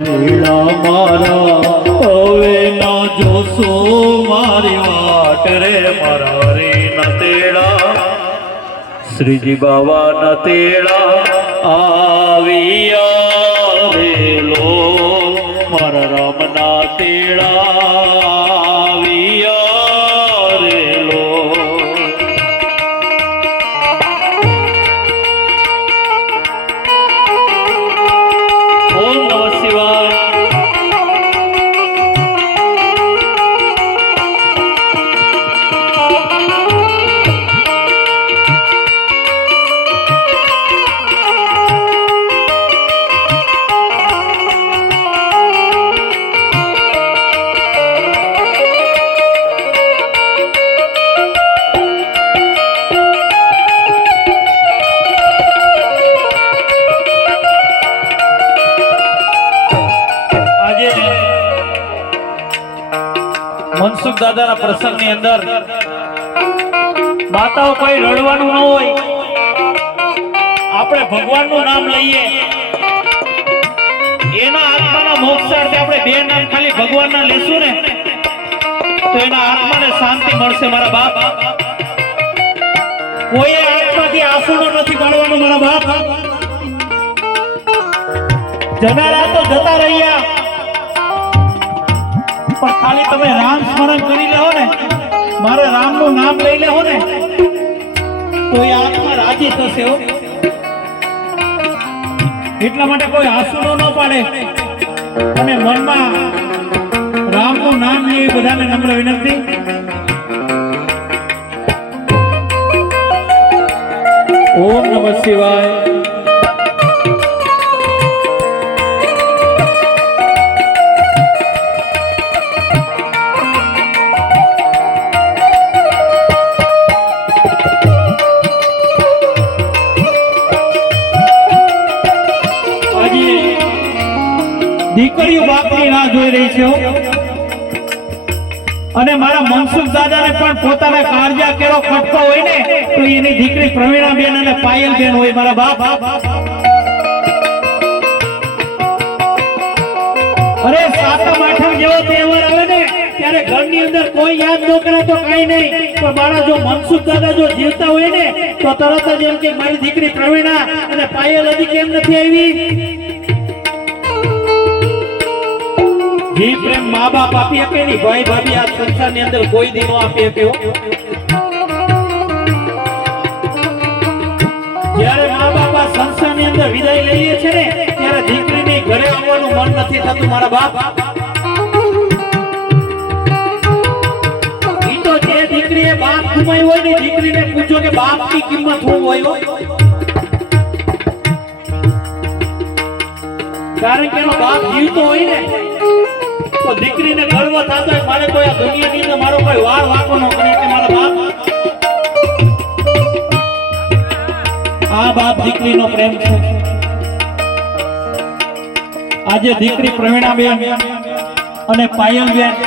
મારા હવે ના જોશો મારી વાટ રે મારા રે ના તેડા શ્રીજી બાવા ના તેડા આવ્યા રે લો મારા રામ ના તેડા આવ્યા રે લો ઓમ નમઃ શિવાય મનસુખ દાદાના પ્રસંગની અંદર માતાઓ કોઈ રડવાનું ન હોય, આપણે ભગવાનનું નામ લઈએ એના આત્માના મોક્ષાર્થે આપણે બે નામ ખાલી ભગવાનના લેશું ને તો એના આત્માને શાંતિ મળશે મારા બાપ. કોઈ આત્માથી આંસુનો નથી કાઢવાનું મારા બાપ. જનારા તો જતા રહ્યા પણ ખાલી તમે રામ સ્મરણ કરી લેવો ને, મારે રામનું નામ લઈ લેવો ને તો એ આત્મા રાજી થશે. એટલા માટે કોઈ આંસુનો ન પાડે અને મનમાં રામનું નામ લે. બધાને નમ્ર વિનંતી. ઓમ નમઃ શિવાય. દીકરીઓ બાપની રાહ જોઈ રહી છે અને મારા મનસુખ દાદાને પણ પોતાના કાળજા કેરો ખટકો હોય ને તો એની દીકરી પ્રવીણાબેન અને પાયલબેન હોય મારા બાપ. અરે સાતમ આઠમ જેવો તહેવાર આવે ને ત્યારે ઘરની અંદર કોઈ યાદ ન કરે તો કઈ નહીં, પણ મારા જો મનસુખ દાદા જો જીવતા હોય ને તો તરત જ એમ કે મારી દીકરી પ્રવીણા અને પાયલ હજી કેમ નથી આવી. જી પ્રેમ મા બાપ આપી શકે નહીં, ભાઈ ભાભી આ સંસારની અંદર કોઈ દી નો આપી શક્યો. જ્યારે મા બાપ આ સંસારની અંદર વિદાય લઈએ છે ને ત્યારે દીકરીની ઘરે આવવાનું મન નથી થતું મારા બાપ. ઈ તો જે દીકરીએ બાપ ગુમાવ્યો હોય ને દીકરીને પૂછો કે બાપની કિંમત શું હોય. કારણ કે એનો બાપ જીવતો હોય ને તો દીકરીને ગર્વ થતો હોય મારે કોઈ આ દુનિયાની અંદર મારો કોઈ વાર વાંકો ન કરે કે મારા બાપ. આ બાપ દીકરીનો પ્રેમ છે. આજે દીકરી પ્રવીણાબેન અને પાયલબેન